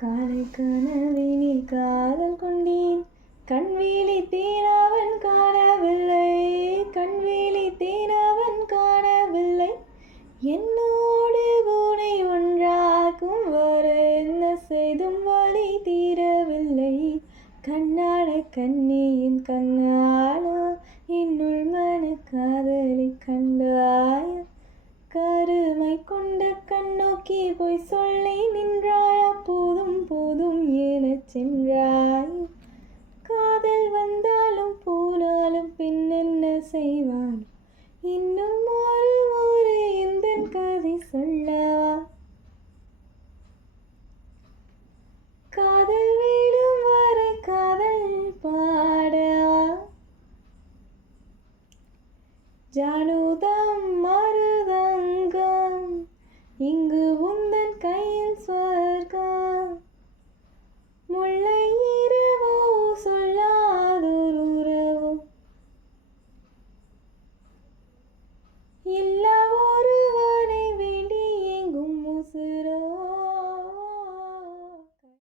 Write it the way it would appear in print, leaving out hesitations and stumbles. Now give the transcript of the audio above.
காலை கனவினில் காதல் கொண்டேன், கண்விழித்தேன் அவன் காணவில்லை, கண்விழித்தேன் அவன் காணவில்லை. என்னோடு உனை ஒன்றாக்கும் வரை என்ன செய்தும் வழி தீரவில்லை. கண்ணாட கண்ணியின் கண்ணாலோ என்னுள் மன காதலை கண்டாயா? கருமை கொண்ட கண்ணோக்கி போய் சொல்லி நின்றாயா? போதும் போதும் எனச் சென்றாயா?